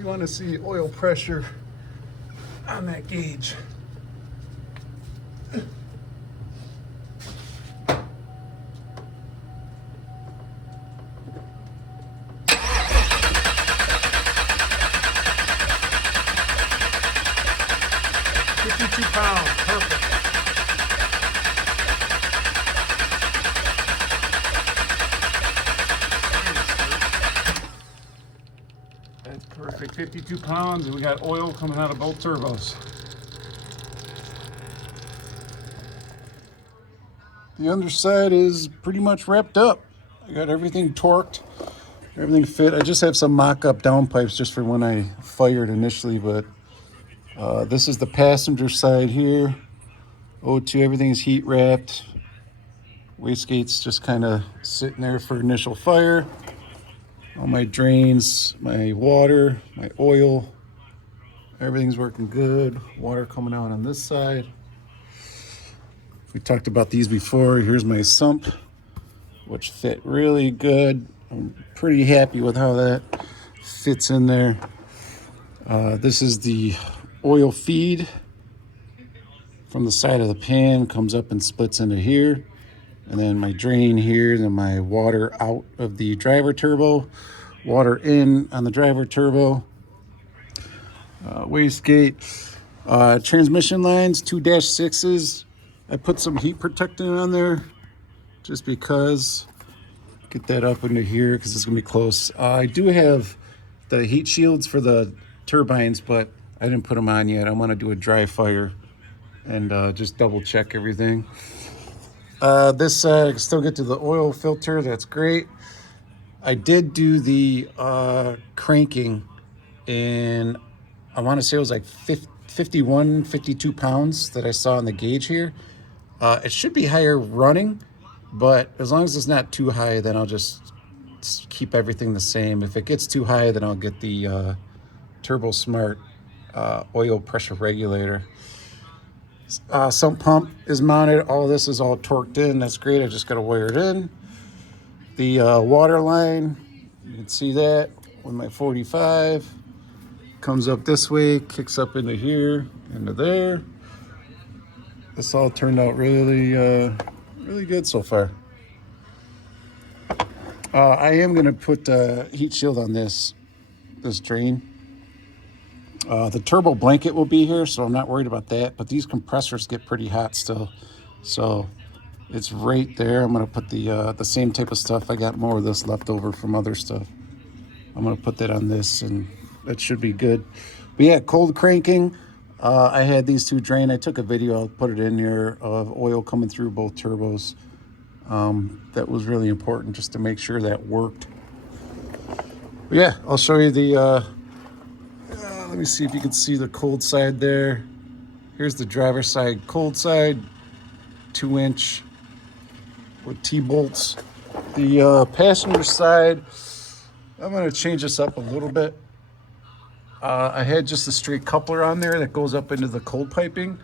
We want to see oil pressure on that gauge. £52, perfect. That's perfect, 52 pounds, and we got oil coming out of both turbos. The underside is pretty much wrapped up. I got everything torqued, everything fit. I just have some mock-up downpipes just for when I fired initially, but this is the passenger side here. O2, everything's heat wrapped. Wastegate's just kind of sitting there for initial fire. All my drains, my water, my oil, everything's working good. Water coming out on this side. We talked about these before. Here's my sump, which fit really good. I'm pretty happy with how that fits in there. This is the oil feed from the side of the pan, comes up and splits into here. And then my drain here, then my water out of the driver turbo, water in on the driver turbo. Wastegate, transmission lines, 2-6s. I put some heat protectant on there just because. Get that up into here because it's gonna be close. I do have the heat shields for the turbines, but I didn't put them on yet. I want to do a dry fire and just double check everything. This side, I can still get to the oil filter. That's great. I did do the cranking, and I want to say it was like 51, 52 pounds that I saw on the gauge here. It should be higher running, but as long as it's not too high, then I'll just keep everything the same. If it gets too high, then I'll get the Turbo Smart oil pressure regulator. Sump pump is mounted. All of this is all torqued in. That's great. I just got to wire it in. The water line, you can see that with my 45. Comes up this way, kicks up into here, into there. This all turned out really, really good so far. I am going to put a heat shield on this drain. The turbo blanket will be here, so I'm not worried about that. But these compressors get pretty hot still, so it's right there. I'm going to put the same type of stuff. I got more of this left over from other stuff. I'm going to put that on this, and that should be good. But yeah, cold cranking. I had these two drain. I took a video. I'll put it in here of oil coming through both turbos. That was really important just to make sure that worked. But yeah, I'll show you the. Let me see if you can see the cold side there. Here's the driver's side, cold side, 2-inch with T-bolts. The passenger side, I'm going to change this up a little bit. I had just a straight coupler on there that goes up into the cold piping,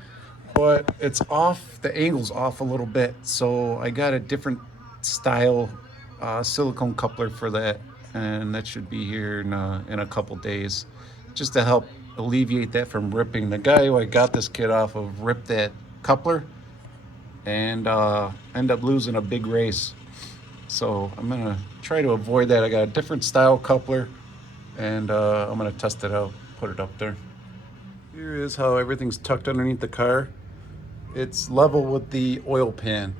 but it's off, the angle's off a little bit. So I got a different style silicone coupler for that, and that should be here in a couple days, just to help alleviate that from ripping. The guy who I got this kit off of ripped that coupler and end up losing a big race. So I'm gonna try to avoid that. I got a different style coupler, and I'm gonna test it out, put it up there. Here is how everything's tucked underneath the car. It's level with the oil pan,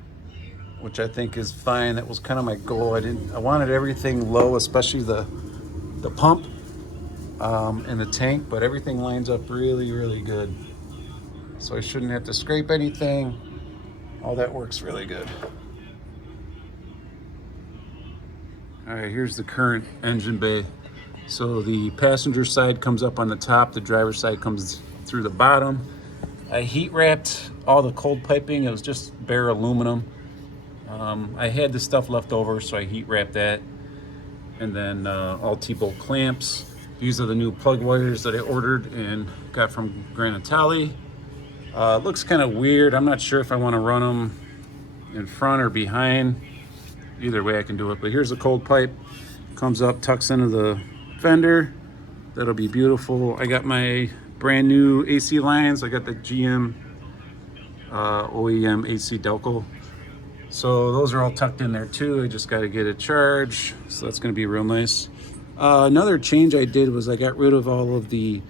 which I think is fine. That was kind of my goal. I wanted everything low, especially the pump and the tank, but everything lines up really, really good. So I shouldn't have to scrape anything. All that works really good. All right, here's the current engine bay. So the passenger side comes up on the top, the driver's side comes through the bottom. I heat wrapped all the cold piping. It was just bare aluminum. I had the stuff left over, so I heat wrapped that. And then all T-bolt clamps. These are the new plug wires that I ordered and got from Granatali. It looks kind of weird. I'm not sure if I want to run them in front or behind. Either way I can do it. But here's the cold pipe. Comes up, tucks into the fender. That'll be beautiful. I got my brand new AC lines. I got the GM OEM AC Delco. So those are all tucked in there too. I just got to get a charge. So that's going to be real nice. Another change I did was I got rid of all of the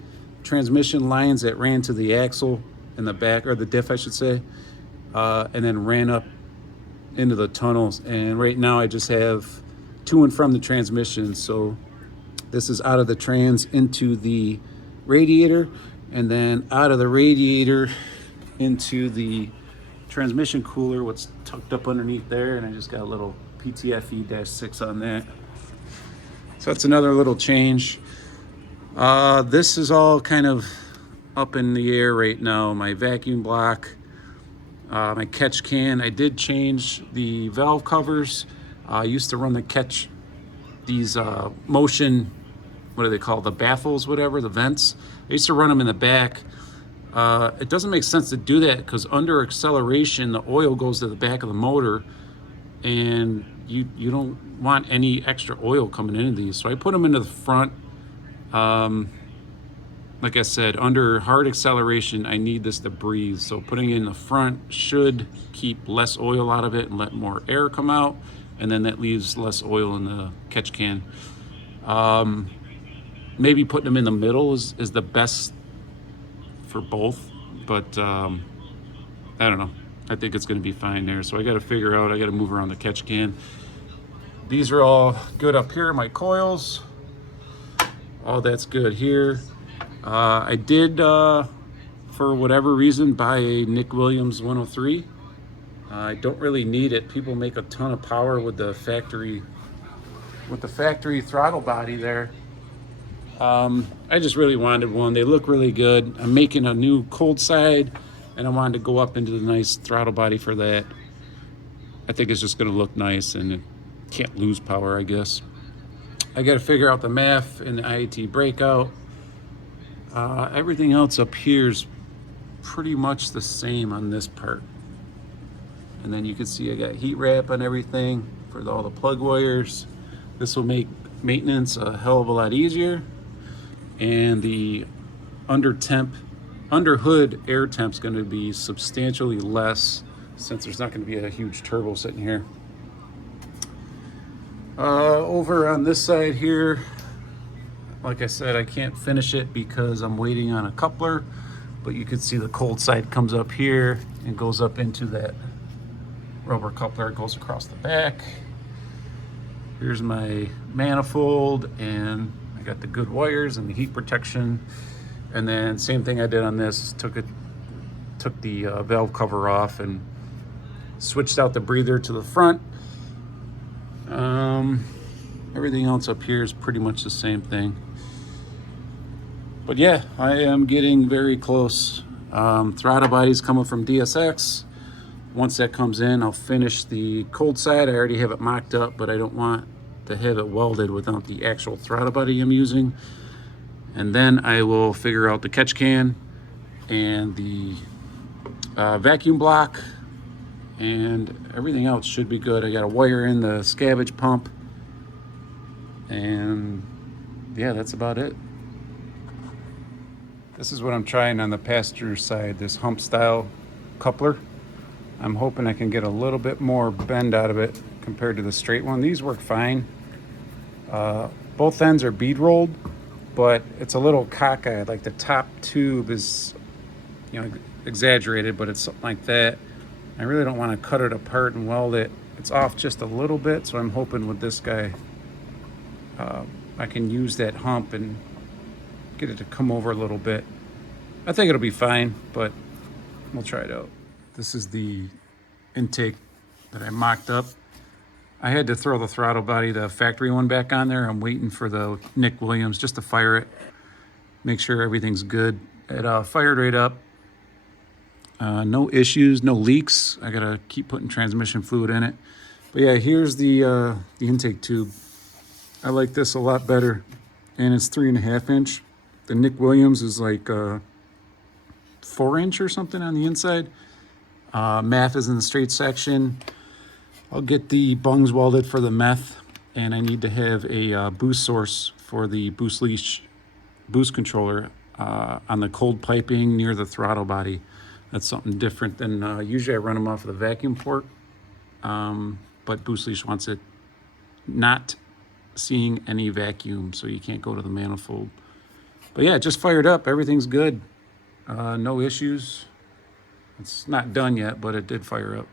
transmission lines that ran to the axle in the back, or the diff I should say, and then ran up into the tunnels. And right now I just have to and from the transmission. So this is out of the trans into the radiator, and then out of the radiator into the transmission cooler, what's tucked up underneath there, and I just got a little PTFE-6 on that. So that's another little change. This is all kind of up in the air right now. My vacuum block, my catch can. I did change the valve covers. I used to run these motion, what do they call, the baffles, whatever, the vents. I used to run them in the back. It doesn't make sense to do that because under acceleration, the oil goes to the back of the motor, and you don't want any extra oil coming into these. So I put them into the front. Like I said, under hard acceleration, I need this to breathe. So putting it in the front should keep less oil out of it and let more air come out. And then that leaves less oil in the catch can. Maybe putting them in the middle is the best for both, but I don't know. I think it's going to be fine there. So I got to figure out, I got to move around the catch can. These are all good up here, my coils. All that's good here. I did, for whatever reason, buy a Nick Williams 103. I don't really need it. People make a ton of power with the factory throttle body there. I just really wanted one. They look really good. I'm making a new cold side, and I wanted to go up into the nice throttle body for that. I think it's just going to look nice, and it can't lose power, I guess. I got to figure out the MAF and the IAT breakout. Everything else up here is pretty much the same on this part. And then you can see I got heat wrap on everything for all the plug wires. This will make maintenance a hell of a lot easier. And the under hood air temp is going to be substantially less, since there's not going to be a huge turbo sitting here. Over on this side here, like I said, I can't finish it because I'm waiting on a coupler, but you can see the cold side comes up here and goes up into that rubber coupler. It goes across the back. Here's my manifold, and I got the good wires and the heat protection. And then same thing I did on this, took the valve cover off and switched out the breather to the front. Everything else up here is pretty much the same thing. But yeah, I am getting very close. Throttle body's coming from DSX. Once that comes in, I'll finish the cold side. I already have it mocked up, but I don't want to have it welded without the actual throttle body I'm using. And then I will figure out the catch can and the vacuum block, and everything else should be good. I got to wire in the scavenge pump, and yeah, that's about it. This is what I'm trying on the passenger side, this hump style coupler. I'm hoping I can get a little bit more bend out of it compared to the straight one. These work fine. Both ends are bead rolled, but it's a little cockeyed. Like the top tube is, exaggerated, but it's something like that. I really don't want to cut it apart and weld it. It's off just a little bit, so I'm hoping with this guy, I can use that hump and get it to come over a little bit. I think it'll be fine, but we'll try it out. This is the intake that I mocked up. I had to throw the throttle body, the factory one, back on there. I'm waiting for the Nick Williams just to fire it, make sure everything's good. It fired right up. No issues, no leaks. I gotta keep putting transmission fluid in it. But yeah, here's the intake tube. I like this a lot better, and it's 3.5 inch. The Nick Williams is like 4 inch or something on the inside. Meth is in the straight section. I'll get the bungs welded for the meth, and I need to have a boost source for the boost leash boost controller on the cold piping near the throttle body. That's something different than usually I run them off of the vacuum port, but Boost Leash wants it not seeing any vacuum, so you can't go to the manifold. But yeah, it just fired up. Everything's good. No issues. It's not done yet, but it did fire up.